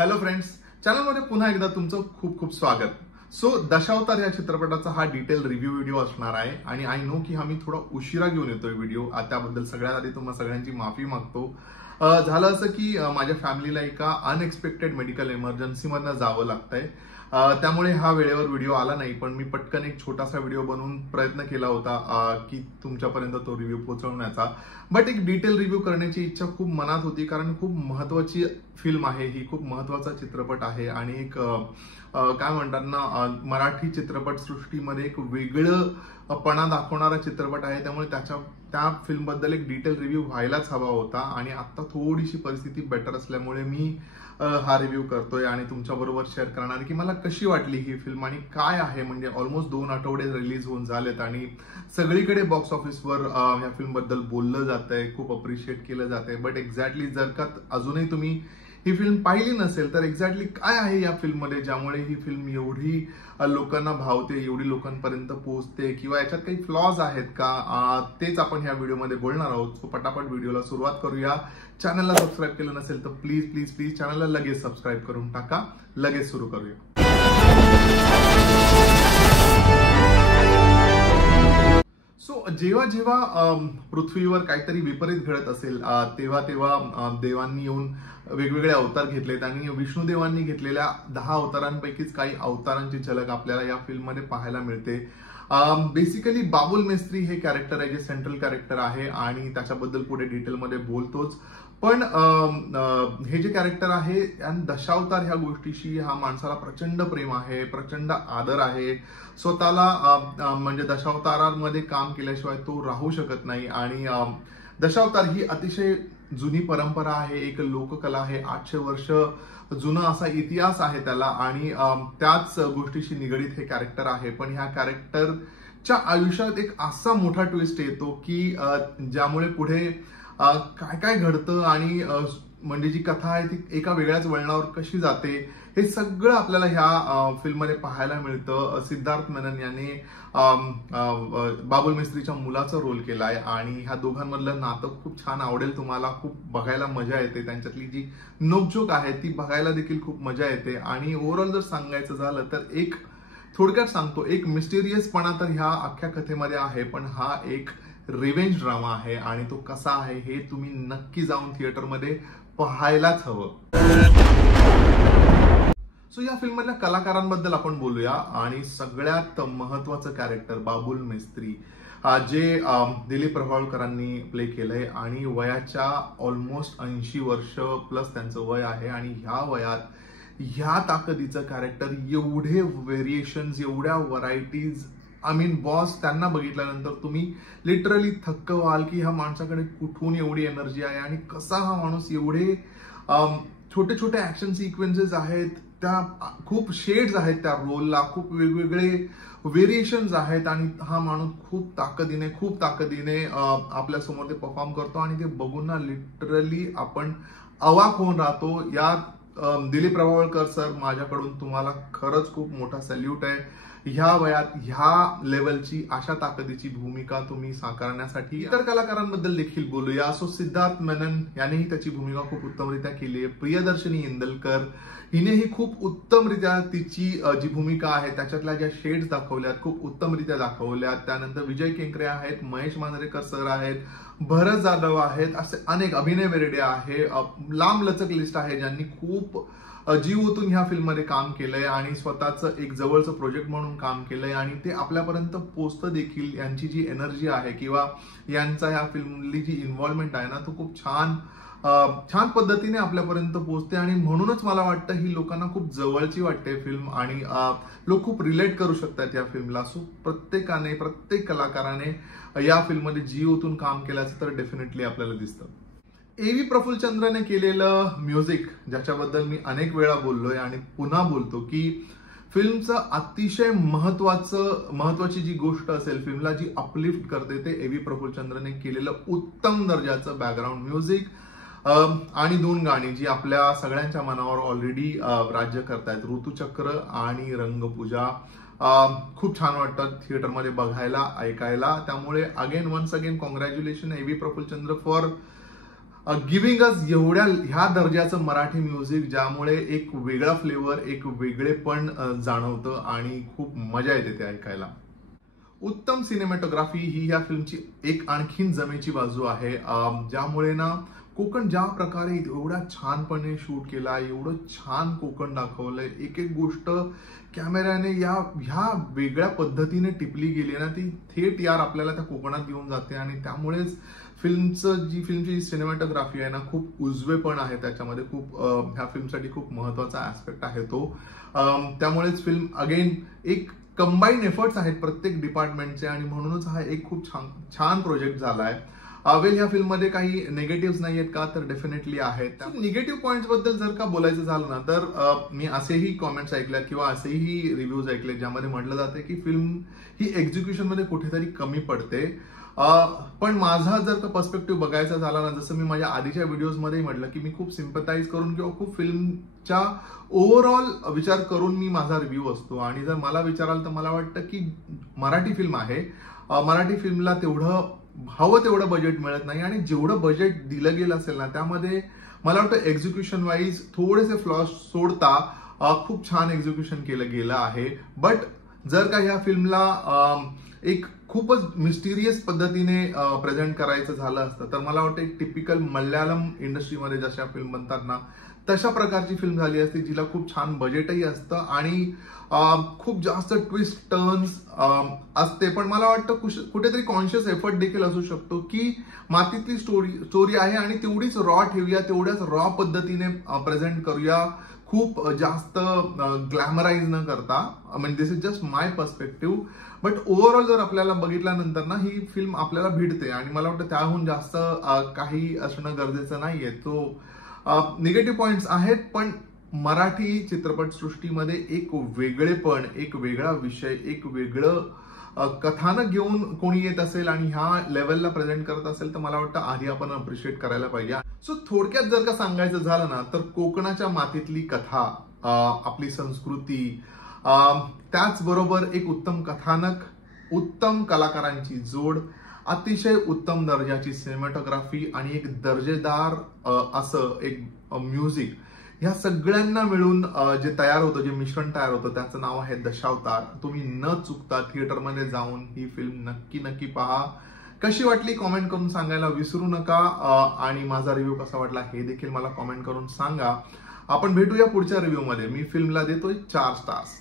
Hello friends, चॅनलमध्ये पुन्हा एकदा तुमचं खूप खूप स्वागत. सो दशावतार या चित्रपटाचा हा डिटेल रिव्ह्यू व्हिडिओ असणार आहे आणि आय नो की आम्ही थोडा उशिरा घेऊन येतोय व्हिडिओ. त्याबद्दल सगळ्यात आधी तुम्हा सगळ्यांची माफी मागतो. झालं असं की माझ्या फॅमिलीला एका अनएक्सपेक्टेड मेडिकल इमर्जन्सीमधनं जावं लागतंय. त्यामुळे हा वेळेवर व्हिडिओ आला नाही, पण मी पटकन एक छोटासा व्हिडिओ बनवून प्रयत्न केला होता की तुमच्यापर्यंत तो रिव्ह्यू पोहोचवण्याचा. बट एक डिटेल रिव्ह्यू करण्याची इच्छा खूप मनात होती, कारण खूप महत्वाची फिल्म आहे ही, खूप महत्वाचा चित्रपट आहे आणि एक काय म्हणतात ना, मराठी चित्रपट सृष्टीमध्ये एक वेगळंपणा दाखवणारा चित्रपट आहे. त्यामुळे त्या फिल्म बद्दल एक डिटेल रिव्ह्यू व्हायलाच हवा होता आणि आता थोडीशी परिस्थिती बेटर असल्यामुळे मी हा रिव्ह्यू करतोय आणि तुमच्या बरोबर शेअर करणार की मला कशी वाटली ही फिल्म आणि काय आहे. म्हणजे ऑलमोस्ट 2 आठवडे रिलीज होऊन झालेत आणि सगळीकडे बॉक्स ऑफिसवर या फिल्म बद्दल बोललं जातंय, खूप अप्रिशिएट केलं जातंय. बट एक्झॅक्टली जर का अजूनही तुम्ही ही फिल्म पाहिली नसेल तर एक्झॅक्टली काय आहे या फिल्ममध्ये ज्यामुळे ही फिल्म एवढी लोकांना भावते, एवढी लोकांपर्यंत पोहोचते, किंवा याच्यात काही फ्लॉज आहेत का, तेच आपण ह्या व्हिडिओमध्ये बोलणार आहोत. सो पटापट व्हिडिओला सुरुवात करूया. चॅनलला सबस्क्राईब केलं नसेल तर प्लीज प्लीज प्लीज चॅनलला लगेच सबस्क्राईब करून टाका. लगेच सुरू करूया. सो जेव्हा जेव्हा पृथ्वीवर काहीतरी विपरीत घडत असेल तेव्हा तेव्हा देवांनी येऊन वेगवेगळे अवतार घेतलेत आणि विष्णुदेवांनी घेतलेल्या 10 अवतारांपैकीच काही अवतारांची झलक आपल्याला या फिल्ममध्ये पाहायला मिळते. बेसिकली बाबुल मेस्त्री हे कॅरेक्टर आहे जे सेंट्रल कॅरेक्टर आहे आणि त्याच्याबद्दल पुढे डिटेलमध्ये बोलतोच. पण हे जे कॅरेक्टर आहे आणि दशावतार ह्या गोष्टीशी हा माणसाला प्रचंड प्रेम आहे, प्रचंड आदर आहे. स्वतःला म्हणजे दशावतारांमध्ये काम केल्याशिवाय तो राहू शकत नाही आणि दशावतार ही अतिशय जुनी परंपरा आहे, एक लोककला आहे. 800 वर्ष जुना असा इतिहास आहे त्याला आणि त्याच गोष्टीशी निगडीत हे कॅरेक्टर आहे. पण ह्या कॅरेक्टरच्या आयुष्यात एक असा मोठा ट्विस्ट येतो की ज्यामुळे पुढे काय काय घडतं आणि म्हणजे जी कथा आहे ती एका वेगळ्याच वळणावर कशी जाते हे सगळं आपल्याला ह्या फिल्ममध्ये पाहायला मिळतं. सिद्धार्थ मेनन याने बाबुल मेस्त्रीच्या मुलाचा रोल केलाय आणि ह्या दोघांमधलं नातं खूप छान आवडेल तुम्हाला. खूप बघायला मजा येते, त्यांच्यातली जी नोकझोक आहे ती बघायला देखील खूप मजा येते. आणि ओव्हरऑल जर सांगायचं झालं तर एक थोडक्यात सांगतो, एक मिस्टिरियसपणा तर ह्या अख्ख्या कथेमध्ये आहे, पण हा एक रिव्हेंज ड्रामा आहे आणि तो कसा आहे हे तुम्ही नक्की जाऊन थिएटरमध्ये पाहायलाच हवं. सो या फिल्म मधल्या कलाकारांबद्दल आपण बोलूया आणि सगळ्यात महत्वाचं कॅरेक्टर बाबुल मेस्त्री जे दिलीप प्रभावळकरांनी प्ले केलंय आणि वयाच्या ऑलमोस्ट 80 वर्ष प्लस त्यांचं वय आहे आणि ह्या वयात ह्या ताकदीचं कॅरेक्टर, एवढे व्हेरिएशन्स, एवढ्या व्हरायटीज, आय मीन बॉस, त्यांना बघितल्यानंतर तुम्ही लिटरली थक्क व्हाल की ह्या माणसाकडे कुठून एवढी एनर्जी आहे आणि कसा हा माणूस, एवढे छोटे छोटे ऍक्शन सिक्वेन्सेस आहेत, त्या खूप शेड्स आहेत त्या रोलला, खूप वेगवेगळे व्हेरिएशन्स आहेत आणि हा माणूस खूप ताकदीने आपल्या समोर ते परफॉर्म करतो आणि ते बघून ना लिटरली आपण अवाक होऊन राहतो. या दिलीप प्रभावळकर सर, माझ्याकडून तुम्हाला खरंच खूप मोठा सॅल्यूट आहे. ह्या वयात ह्या लेवलची अशा ताकदीची भूमिका तुम्ही साकारण्यासाठी. इतर कलाकारांबद्दल देखील बोलूया. सो सिद्धार्थ मेनन यानेही त्याची भूमिका खूप उत्तमरित्या केली आहे. प्रियदर्शनी इंदलकर हिनेही खूप उत्तमरित्या तिची जी भूमिका आहे त्याच्यातल्या ज्या शेड्स दाखवल्यात खूप उत्तमरित्या दाखवल्यात. त्यानंतर विजय केंकरे आहेत, महेश मांजरेकर सर आहेत, भरत जाधव आहेत, असे अनेक, अभिनय बेर्डे आहे. लांब लचक लिस्ट आहे ज्यांनी खूप जीव ओतून ह्या फिल्ममध्ये काम केलंय आणि स्वतःचं एक जवळचं प्रोजेक्ट म्हणून काम केलंय आणि ते आपल्यापर्यंत पोहोचतं देखील. यांची जी एनर्जी आहे किंवा यांचा ह्या फिल्मली जी इन्व्हॉल्वमेंट आहे ना, तो खूप छान पद्धतीने आपल्यापर्यंत पोहोचते आणि म्हणूनच मला वाटतं ही लोकांना खूप जवळची वाटते फिल्म आणि लोक खूप रिलेट करू शकतात या फिल्मला. सो प्रत्येक कलाकाराने या फिल्ममध्ये जीव ओतून काम केल्याचं तर डेफिनेटली आपल्याला दिसतं. ए.व्ही. प्रफुल्लचंद्रने केलेलं म्युझिक, ज्याच्याबद्दल मी अनेक वेळा बोललोय आणि पुन्हा बोलतो की फिल्मचं अतिशय महत्वाची जी गोष्ट असेल, फिल्मला जी अपलिफ्ट करते, ते ए.व्ही. प्रफुल्लचंद्रने केलेलं उत्तम दर्जाचं बॅकग्राऊंड म्युझिक आणि 2 गाणी जी आपल्या सगळ्यांच्या मनावर ऑलरेडी राज्य करतायत, ऋतुचक्र आणि रंगपूजा. खूप छान वाटतं थिएटरमध्ये बघायला, ऐकायला. त्यामुळे once again congratulation A V. Prafullachandra for giving us ह्या दर्जाचं मराठी म्युझिक, ज्यामुळे एक वेगळा फ्लेवर, एक वेगळेपण जाणवतं आणि खूप मजा येते ते ऐकायला. उत्तम सिनेमॅटोग्राफी ही ह्या फिल्मची एक आणखीन जमेची बाजू आहे, ज्यामुळे ना कोकण ज्या प्रकारे एवढ्या छानपणे शूट केला, एवढं छान कोकण दाखवलंय, एक एक गोष्ट कॅमेऱ्याने ह्या वेगळ्या पद्धतीने टिपली गेली ना, ती थेट यार आपल्याला त्या कोकणात घेऊन जाते. आणि त्यामुळेच फिल्मची सिनेमॅटोग्राफी आहे ना, खूप उजवेपण आहे त्याच्यामध्ये, खूप ह्या फिल्मसाठी खूप महत्वाचा ऍस्पेक्ट आहे तो. त्यामुळेच फिल्म अगेन एक कंबाईन एफर्ट्स आहेत प्रत्येक डिपार्टमेंटचे, आणि म्हणूनच हा एक खूप छान प्रोजेक्ट झालाय. वेल, ह्या फिल्ममध्ये काही निगेटिव्ह नाही आहेत का, तर डेफिनेटली आहेत. निगेटिव्ह पॉइंट्स बद्दल जर का बोलायचं झालं ना, तर मी असेही कॉमेंट्स ऐकल्यात किंवा असेही रिव्ह्यूज ऐकले ज्यामध्ये म्हटलं जाते की फिल्म ही एक्झिक्युशन मध्ये कुठेतरी कमी पडते. पण माझा जर का पर्स्पेक्टिव्ह बघायचा झाला ना, जसं मी माझ्या आधीच्या व्हिडिओजमध्ये म्हटलं की मी खूप सिम्पथाइज करून किंवा खूप फिल्मच्या ओव्हरऑल विचार करून मी माझा रिव्ह्यू असतो. आणि जर मला विचाराल तर मला वाटतं की मराठी फिल्म आहे, मराठी फिल्मला तेवढं हवं तेवढं बजेट मिळत नाही, आणि जेवढं बजेट दिलं गेलं असेल ना, त्यामध्ये मला वाटतं एक्झिक्युशन वाईज थोडेसे फ्लॉज सोडता खूप छान एक्झिक्युशन केलं गेलं आहे. बट जर का ह्या फिल्मला एक खूपच मिस्टिरियस पद्धतीने प्रेझेंट करायचं झालं असतं, तर मला वाटतं एक टिपिकल मल्याळम इंडस्ट्रीमध्ये जशा फिल्म बनतात ना, तशा प्रकारची फिल्म झाली असती, जिला खूप छान बजेटही असतं आणि खूप जास्त ट्विस्ट टर्न्स असते. पण मला वाटतं कुठेतरी कॉन्शियस एफर्ट देखील असू शकतो की मातीतली स्टोरी आहे आणि तेवढीच रॉ ठेवूया, तेवढ्याच रॉ पद्धतीने प्रेझेंट करूया, खूप जास्त ग्लॅमराईज न करता. म्हणजे this is just my perspective. But overall जर आपल्याला बघितल्यानंतर ना, ही फिल्म आपल्याला भिडते, आणि मला वाटतं त्याहून जास्त काही असणं गरजेचं नाहीये. तो निगेटिव्ह पॉइंट्स आहेत, पण मराठी चित्रपटसृष्टीमध्ये एक वेगळेपण, एक वेगळा विषय, एक वेगळं कथानक घेऊन कोणी येत असेल आणि ह्या लेवलला प्रेझेंट करत असेल, तर मला वाटतं आधी आपण अप्रिशिएट करायला पाहिजे. सो थोडक्यात जर का सांगायचं झालं ना, तर कोकणाच्या मातीतली कथा, आपली संस्कृती, त्याचबरोबर एक उत्तम कथानक, उत्तम कलाकारांची जोड, अतिशय उत्तम दर्जाची सिनेमॅटोग्राफी आणि एक दर्जेदार असं एक म्युझिक, ह्या सगळ्यांना मिळून जे तयार होतं, जे मिश्रण तयार होतं, त्याचं नाव आहे दशावतार. तुम्ही न चुकता थिएटरमध्ये जाऊन ही फिल्म नक्की पहा. कशी वाटली कॉमेंट करून सांगायला विसरू नका, आणि माझा रिव्ह्यू कसा वाटला हे देखील मला कॉमेंट करून सांगा. आपण भेटूया पुढच्या रिव्ह्यू मध्ये. मी फिल्मला देतोय 4 स्टार्स.